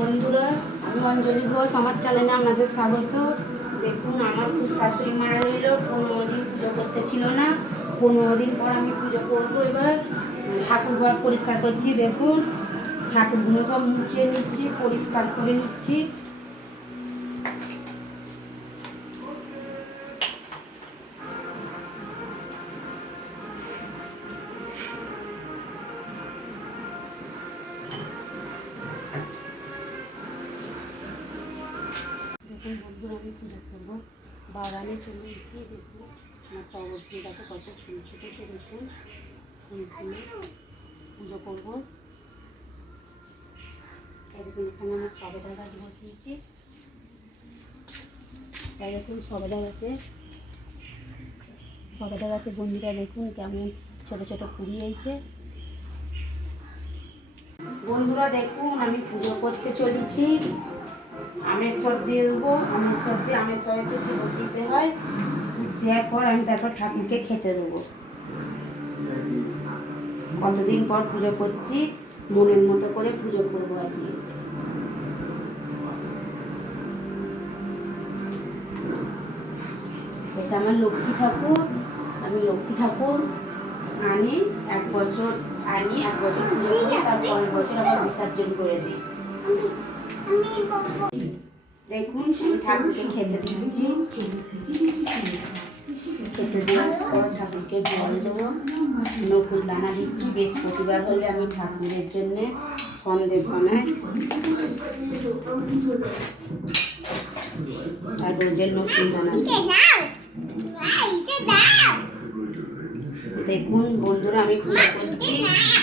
বন্ধুরা, আমি অঞ্জলি ঘোষ, আমার চ্যানেলে আপনাদের স্বাগত। দেখুন, আমার খুব শাশুড়ি মারা গেল, পনেরো দিন পুজো করতে ছিল না। পনেরো দিন পর আমি পুজো করব এবার। ঠাকুর ঘর পরিষ্কার করছি, দেখুন। ঠাকুরগুলো সব মুছিয়ে নিচ্ছি, পরিষ্কার করে নিচ্ছি। দেখুন বন্ধুরা আমি পুজো করব বাগানে চলে এসেছি দেখুন আমার টগর ফুল কত ফুল ফুটেছে, দেখুন। ফুল ফুলে পুজো করব। দেখুন এখানে আমার সবেদা গাছ বসিয়েছি। তাই দেখুন সবেদা গাছে সবেদা গাছে বন্ধুরা দেখুন কেমন ছোট ছোট হয়েছে বন্ধুরা দেখুন, আমি পুজো করতে চলেছি। আমের সব দিয়ে দেবো আমের সব দিয়ে আমের সবাইকে সিঁদুর দিতে হয়। দেওয়ার পর আমি তারপর ঠাকুরকে খেতে দেবো। কতদিন পর পুজো করছি, মনের মতো করে পুজো করব আজকে এটা আমার লক্ষ্মী ঠাকুর, আমি লক্ষ্মী ঠাকুর আনি, এক বছর আনি, এক বছর পুজো করি তার পরের বছর আবার বিসর্জন করে দিই। দেখুন ঠাকুরকে খেতে দিচ্ছি। খেতে পর ঠাকুরকে জল দেবো। নকুল দানা দিচ্ছি, বৃহস্পতিবার হলে আমি ঠাকুরের জন্য সন্দেশ বানাই আর রোজের নকুল দানা দিই। দেখুন, বন্ধুরা, আমি পুজো করছি।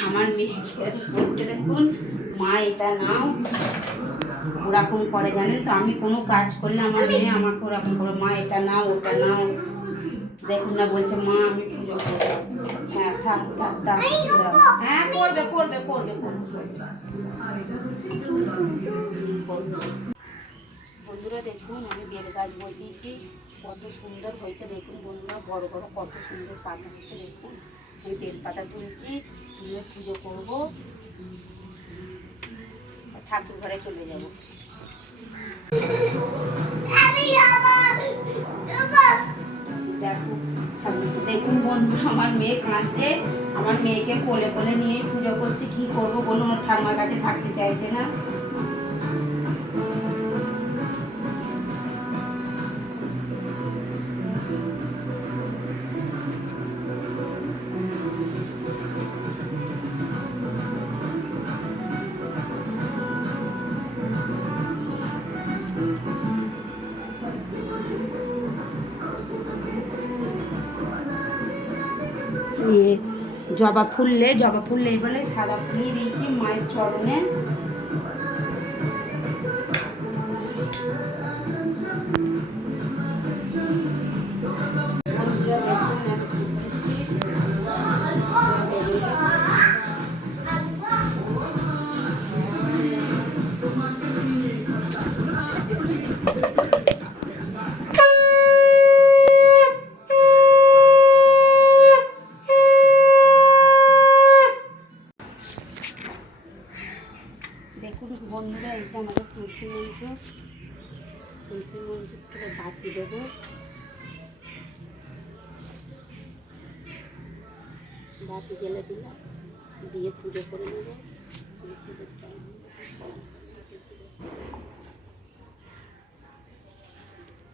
আমার মেয়েকে দেখুন, মা, এটা নাও। ওরকম করে জানেন তো, আমি কোনো কাজ করলে আমার মেয়ে আমাকে ওরকম করে, মা, এটা নাও, ওটা নাও। দেখুন না, বলছে, মা, আমি পুজো করব। হ্যাঁ থাক থাক থাক হ্যাঁ করবে করবে করবে করবে। বন্ধুরা দেখুন আমি বেল গাছ বসিয়েছি। কত সুন্দর হয়েছে দেখুন বন্ধুরা বড় বড় কত সুন্দর পাতা হচ্ছে দেখুন। আমি বেল পাতা তুলছি তুলে পুজো করব। ঠাকুর ঘরে চলে যাব। দেখুন বন্ধুরা আমার মেয়ে কাঁদছে। আমার মেয়েকে কোলে কোলে নিয়ে পুজো করছে কি করব কোনো ঠাকুমার কাছে থাকতে চাইছে না। ইয়ে জবা ফুললে জবা ফুললে বলে সাদা ফুলিয়ে দিয়েছি মায়ের চরণে। তুলসী মঞ্চ তুলসী মঞ্চ থেকে বাতি দেবো। বাতি জ্বেলে দিলাম দিয়ে পুজো করে নেব।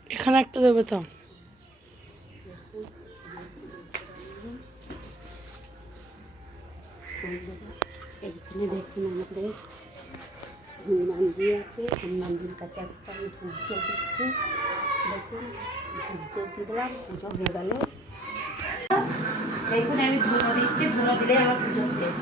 এখানে একটা দেবে তো? এইখানে দেখুন আমাদের হনুমানজি আছে হনুমানজির কাছে একটা আমি ধূপচে দিচ্ছি। দেখুন দিয়ে দিলাম, পুজো হয়ে গেল। দেখুন, আমি ধুলো দিচ্ছি ধুলো দিলে আমার পুজো শেষ।